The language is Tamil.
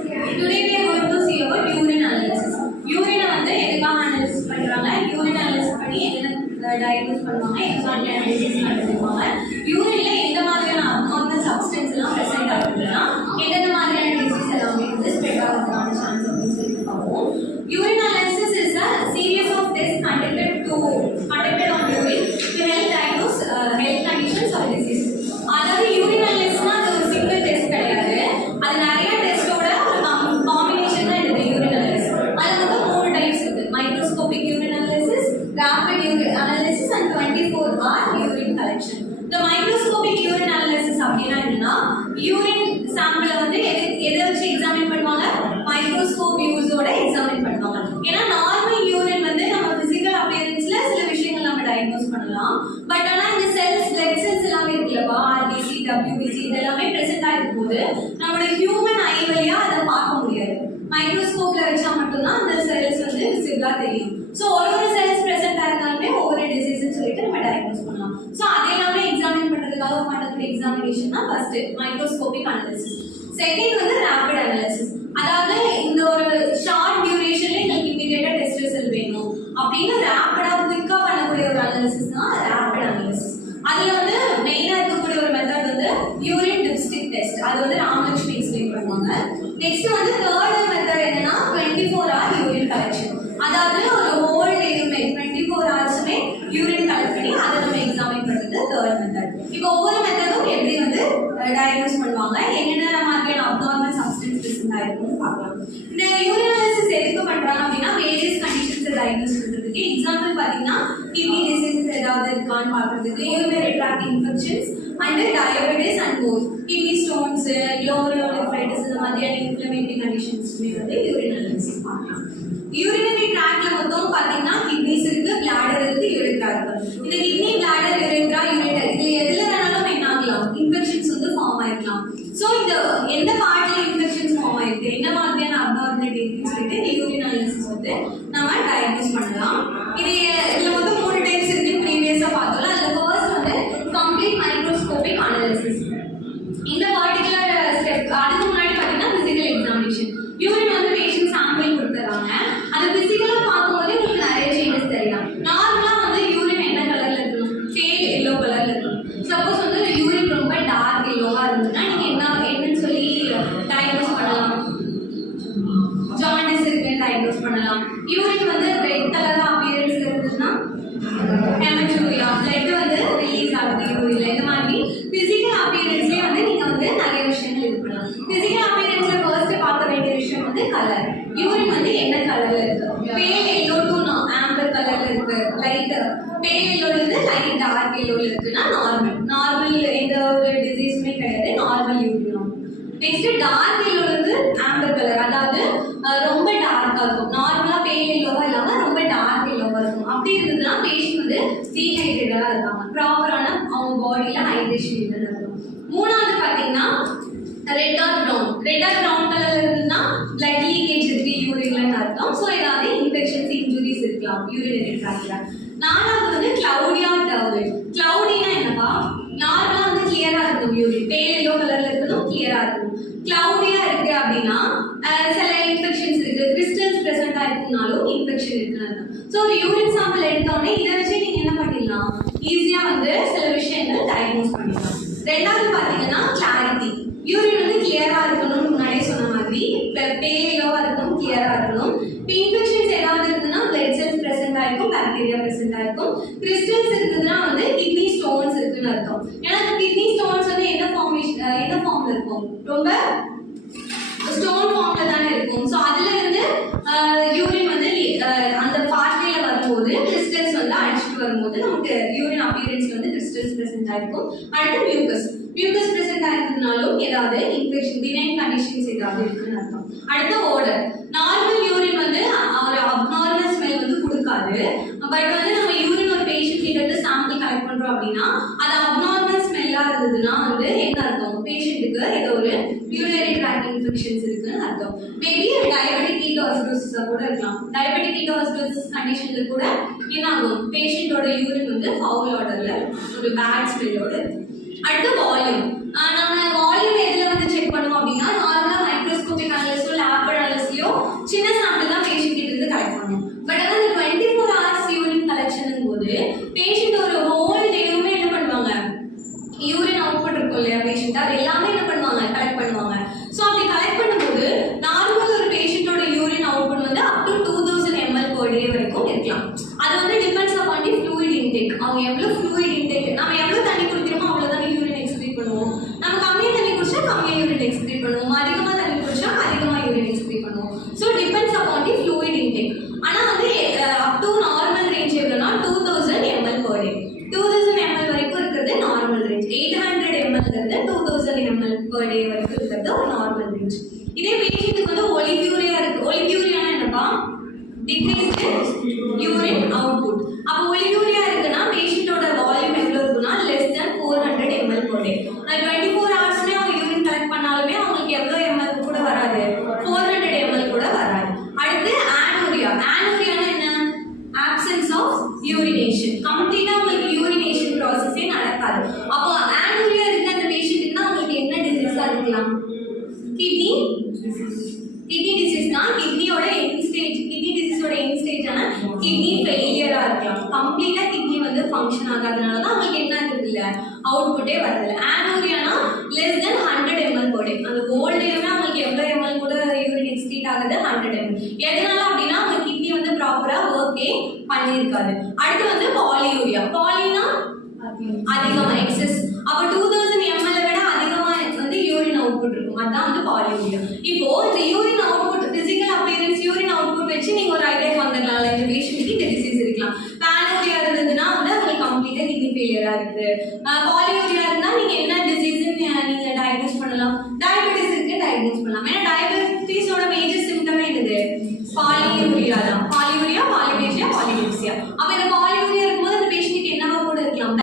Today we are going to see about urine analysis. Urine வந்து எதுக்காக analysis பண்றாங்க? urine analysis பண்ணி என்ன diagnose பண்ணுவாங்க? exam analysis பண்ணுவாங்க. யூரின்ல எந்த மாதிரியான abnormal substance எல்லாம் present ஆகுதுன்னா எந்த மாதிரியான disease எல்லாமே வந்து spread ஆகுறதுக்கான chance அப்படின்னு சொல்லி பார்ப்போம். Urine analysis is a series of tests conducted on urine to help diagnose health conditions or disease. அதாவது urine analysis னா அது ஒரு single test கிடையாது. அது நிறைய டெஸ்டோட ஒரு காம்பினேஷன் தான் இந்த urine analysis. அதுல வந்து மூணு டைப்ஸ் இருக்கு. microscopic urine analysis, rapid urine analysis and 24-hour urine collection. இந்த microscopic urine analysis அப்படினா என்னன்னா urine sample வந்து எதை வச்சு எக்ஸாமின் பண்ணுவாங்க? மைக்ரோஸ்கோப் யூஸோட எக்ஸாமின் பண்ணுவாங்க. ஏன்னா நார்மல் urine வந்து நம்ம physical appearanceல சில விஷயங்கள் நம்ம டயக்னோஸ் பண்ணலாம். பட் ஆனா இந்த செல்ஸ் blood cells எல்லாமே இருக்குல்லப்பா RBC WBC இதெல்லாமே பிரசன்ட் ஆயிருக்கும்போது நம்மளோட ஹியூமன் ஐ வழியா அதை பார்க்க முடியாது. மைக்ரோஸ்கோப்ல வச்சா மட்டும்தான் அந்த செல்ஸ் வந்து விசிபிளா தெரியும். சோ ஒரு செல்ஸ் பிரசன்ட் ஆயிருந்தாலுமே ஒவ்வொரு டிசீஸ்னு சொல்லிட்டு நம்ம டயக்னோஸ் பண்ணலாம். சோ அதெல்லாமே எக்ஸாமின் பண்றதுக்காக பண்ணக்கூடிய எக்ஸாமினேஷன் தான் ஃபர்ஸ்ட் மைக்ரோஸ்கோபிக் அனாலிசிஸ். செகண்ட் வந்து ரேபிட் அனாலிசிஸ். அதாவது இந்த ஒரு ஷார்ட் டியூரேஷன்ல உங்களுக்கு இமிடியேட்டா டெஸ்ட் ரிசல்ட் வேணும் அப்படின்னு ரேபிடா குயிக்கா பண்ணக்கூடிய ஒரு அனாலிசிஸ் தான் ரேபிட் அனாலிசிஸ். அதுல வந்து மெயினா இருக்கக்கூடிய ஒரு மெத்தட் வந்து யூரின் டிப்ஸ்டிக் டெஸ்ட். அது வந்து ராமலட்சுமி எக்ஸ்பிளைன் பண்ணுவாங்க. நெக்ஸ்ட் வந்து தேர்ட் மெத்தட் என்னன்னா 24-hour யூரின் கலெக்ஷன். அதாவது ஒரு ஹோல் டேயுமே 24 ஹவர்ஸுமே யூரின் கலெக்ட் பண்ணி அதை நம்ம எக்ஸாமின் பண்றது தேர்ட் மெத்தட். இப்போ ஒவ்வொரு மெத்தடும் எப்படி வந்து டயக்னோஸ் பண்ணுவாங்க, என்னென்ன மாதிரியான அப்நார்மல் சப்ஸ்டன்ஸ் பிரசன்ட் ஆயிருக்கும்னு பார்க்கலாம். இந்த யூரின் அனாலிசிஸ் எதுக்கு பண்றாங்க அப்படின்னா வேரியஸ் கண்டிஷன்ஸ் டயக்னோஸ் பண்றதுக்கு. எக்ஸாம்பிள் பாத்தீங்கன்னா கிட்னி டிசீஸ் ஏதாவது இருக்கான்னு பார்க்கறதுக்கு, urinary tract infections and diabetes and more, kidney stones, glomerulonephritis இந்த மாதிரியான இன்ஃப்ளமேட்டரி கண்டிஷன்ஸ்மே வந்து யூரின் அனாலிசிஸ் பார்க்கலாம். யூரினரி ட்ராக்ட்ல மொத்தம் பாத்தீங்கன்னா கிட்னிஸ் இருக்கு, பிளாடர் இருக்கு, யூரெத்ரா இருக்கு. இந்த கிட்னி, பிளாடர், யூரெத்ரா, யூரெட்டர் இதுல எதுல வேணாலும் என்ன ஆகலாம், இன்ஃபெக்ஷன்ஸ் வந்து ஃபார்ம் ஆயிருக்கலாம். சோ இந்த எந்த பார்ட்ல இன்ஃபெக்ஷன்ஸ் ஃபார்ம் ஆயிருக்கு, என்ன மாதிரியான அப்நார்மாலிட்டி இருக்குன்னு சொல்லிட்டு இந்த யூரின் அனாலிசிஸ் வந்து நம்ம டயக்னோஸ் பண்ணலாம். இதுல வந்து மூணு டைப்ஸ் இருக்கு, ப்ரீவியஸா பார்த்தோம்ல. அதுல ஃபர்ஸ்ட் வந்து கம்ப்ளீட் மைக்ரோஸ்கோபிக் அனாலிசிஸ். இந்த பர்டிகுலர் ஸ்டெப் அதுக்கு முன்னாடி பாத்தீங்கன்னா பிசிக்கல் எக்ஸாமினேஷன். யூரின் வந்து பேஷண்ட் சாம்பிள் கொடுத்துறாங்க. அந்த பிசிக்கலா பார்க்கும்போது உங்களுக்கு நிறைய சேஞ்சஸ் தெரியலாம். நார்மலா வந்து யூரின் என்ன கலர்ல இருக்கணும், பேல் எல்லோ கலர்ல இருக்கணும். சப்போஸ் வந்து யூரின் ரொம்ப டார்க் எல்லோவா இருந்ததுன்னா நீங்க என்னன்னு சொல்லி டயக்னோஸ் பண்ணலாம், ஜாண்டிஸ் இருக்குன்னு டயக்னோஸ் பண்ணலாம். யூரின் வந்து ரெட் கலரா அப்பியரன்ஸ்ல இருந்ததுன்னா ஹெமட்டூரியா, பிளட் வந்து ரிலீஸ் ஆகுது யூரின்ல. இந்த மாதிரி பிசிக்கல் அப்பியரன்ஸ்லயே வந்து நீங்க வந்து நிறைய விஷயங்கள் இது பண்ணலாம். பிசிக்கல் அப்பியரன்ஸ்ல ஃபர்ஸ்ட் பார்க்க வேண்டிய விஷயம் வந்து கலர். யூரின் வந்து என்ன கலர்ல இருக்கு, பேல் எல்லோ டு ஆம்பர் கலர்ல இருக்கு, லைட் பேல் எல்லோல இருந்து லைட் டார்க் எல்லோல இருக்குன்னா நார்மல் எந்த ஒரு டிசீஸுமே கிடையாது, நார்மல் யூரின். நெக்ஸ்ட் டார்க் எல்லோல இருந்து ஆம்பர் கலர், அதாவது ரொம்ப டார்க்கா இருக்கும். நார்மலா பேல் எல்லோவா இல்லாம ரொம்ப டார்க் எல்லோவா இருக்கும். அப்படி இருந்ததுன்னா பேஷண்ட் வந்து டீஹைட்ரேட்டடா இருக்காங்க, ப்ராப்பரான அவங்க பாடியில ஹைட்ரேஷன் இல்லைன்னு இருக்கும். மூணாவது பாத்தீங்கன்னா ரெட் ஆர் ப்ரௌன் கலர்ல இருந்ததுன்னா பிளட் லீக்கேஜ் இருக்கு யூரின்லன்னு அர்த்தம். ஸோ ஏதாவது இன்ஃபெக்ஷன்ஸ் இன்ஜுரிஸ் இருக்கலாம் யூரினரி ட்ராக்ட்ல. நாலாவது வந்து கிளவுடியா டர்பிட். கிளவுடினா என்னப்பா, நார்மலா வந்து கிளியரா இருக்கும் யூரின், பேல் எல்லோ கலர்ல இருக்கணும், கிளியரா இருக்கும். கிளவுடியா இருக்கு அப்படின்னா சில இன்ஃபெக்ஷன்ஸ் இருக்கு, கிறிஸ்டல்ஸ் பிரசன்ட் ஆயிருக்குனாலும் இன்ஃபெக்ஷன் இருக்குன்னு அர்த்தம். ஸோ ஒரு யூரின் சாம்பிள் எடுத்தோடனே இதை வச்சு நீங்க என்ன பண்ணிடலாம், ஈஸியா வந்து சில விஷயங்கள் டயக்னோஸ் பண்ணிடலாம். ரெண்டாவது பாத்தீங்கன்னா கிளாரிட்டி. யூரின் வந்து கிளியரா இருக்கணும், முன்னாடியே சொன்ன மாதிரி பேல் எல்லோவா இருக்கணும், கிளியரா இருக்கணும். இப்போ இன்ஃபெக்ஷன்ஸ் ஏதாவது இருந்ததுன்னா பிளட் செல்ஸ் பிரசன்ட் ஆயிருக்கும், பாக்டீரியா பிரசன்ட் ஆயிருக்கும். கிறிஸ்டல்ஸ் இருந்ததுன்னா வந்து கிட்னி ஸ்டோன்ஸ் இருக்குன்னு அர்த்தம். ஏன்னா கிட்னி ஸ்டோன்ஸ் வந்து என்ன ஃபார்ம்ல இருக்கும், ரொம்ப ஸ்டோன் ஃபார்ம்ல தானே இருக்கும். ஸோ அதுல இருந்து யூரின் வந்து அந்த பார்ட்ல வரும்போது கிறிஸ்டல்ஸ் வந்து அடிச்சுட்டு வரும்போது நமக்கு யூரின் அப்பியரன்ஸ் வந்து கிறிஸ்டல்ஸ் பிரசன்ட் ஆயிருக்கும். அடுத்து மியூக்கஸ் பிரசன்ட் ஆயிருந்ததுனாலும் ஏதாவது இன்ஃபெக்ஷன் பினைன் கண்டிஷன்ஸ் ஏதாவது இருக்குன்னு அர்த்தம். அடுத்து ஓடர். நார்மல் யூரின் வந்து ஒரு அப்நார்மல் ஸ்மெல் வந்து கொடுக்காது. பட் வந்து நம்ம யூரின் ஒரு பேஷண்ட் கிட்ட இருந்து சாம்பிள் கலெக்ட் பண்றோம் அப்படின்னா அது அப்நார்மல் ஸ்மெல்லா இருந்ததுன்னா வந்து என்ன அர்த்தம், பேஷண்ட்டுக்கு ஏதோ ஒரு யூரினரி ட்ராக்ட் இன்ஃபெக்ஷன்ஸ் இருக்குன்னு அர்த்தம். மேபி டயபெட்டிக் கீட்டோசிடோசிஸா கூட இருக்கலாம். டயபெட்டிக் கீட்டோசிடோசிஸ் கண்டிஷன்ல கூட என்ன ஆகும், பேஷண்டோட யூரின் வந்து ஃபவுல் ஆர்டர்ல ஒரு பேட் ஸ்மெல்லோட இருக்கும். அடுத்து வால்யூம். நம்ம வால்யூம் எதுல வந்து செக் பண்ணுவோம் அப்படின்னா நார்மலா மைக்ரோஸ்கோபிக் அனாலிசிஸ்ல இதே பேஷண்ட்டுக்கு வந்து ஒலிக்யூரியா இருக்கு. ஒலிக்யூரியானா என்னப்பா? Decreased urine output. அப்போ ஒலிக்யூரியா இருக்குன்னா பேஷண்டோட வால்யூம் எவ்வளவு இருக்குன்னா less than 400 ml per day. 24 ஹவர்ஸ்லயே அவங்க யூரின் கலெக்ட் பண்ணாலுமே அவங்களுக்கு எவ்வளவு ml கூட வராது, 400 ml கூட வராது. அடுத்து anuria. anuria என்ன? absence of urination. கம்ப்ளீட்டா உங்களுக்கு யூரினேஷன் ப்ராசஸே நடக்காது. அப்போ anuria இருக்க அந்த பேஷண்ட்னா உங்களுக்கு என்ன டிசீஸா இருக்கலாம்? கிட்னி டிசீஸ் தான். கிட்னியோட எண்ட் ஸ்டேஜ், கிட்னி டிசீஸோட எண்ட் ஸ்டேஜான கிட்னி ஃபெயிலியரா இருக்கலாம். கம்ப்ளீட்டா கிட்னி வந்து ஃபங்க்ஷன் ஆகாதனால தான் உங்களுக்கு என்ன இருக்குது இல்ல, அவுட்புட்டே வரதில்ல. anuria less than 100 ml per day. அந்த ஹோல் டேவே உங்களுக்கு எவ்வளவு ml கூட யூரின் எக்ஸ்க்ரீட் ஆகுது, 100 ml. எதனால அப்படின்னா உங்க கிட்னி வந்து ப்ராப்பரா ஒர்க்கே பண்ணியிருக்காது. அடுத்து வந்து பாலியூரியா. பாலினா அதிகமா, எக்ஸஸ். அப்ப 2000 ml விட அதிகமா வந்து யூரின் அவுட்புட் இருக்கும். அதான் வந்து பாலியூரியா. இப்போ இந்த urine output, physical appearance urine output வச்சு நீங்க ஒரு ஐடியா வந்துடலாம், இந்த பேஷண்ட்டுக்கு இந்த டிசீஸ் இருக்கலாம். பானூரியா இருந்ததுன்னா வந்து உங்களுக்கு கம்ப்ளீட்டா கிட்னி ஃபெயிலியரா இருக்கு. பாலியூரியா இருந்தா நீங்க என்ன டிசீஸ் நீங்க டயக்னோஸ் பண்ணலாம், டயபெட்டிஸ் இருக்கு டயக்னோஸ் பண்ணலாம். ஏன்னா டயபெட்டிஸோட மேஜர் சிம்டம் என்னது? பாலியூரியா தான். Polyuria, polyphagia, polydipsia. அப்ப இந்த பாலியூரியா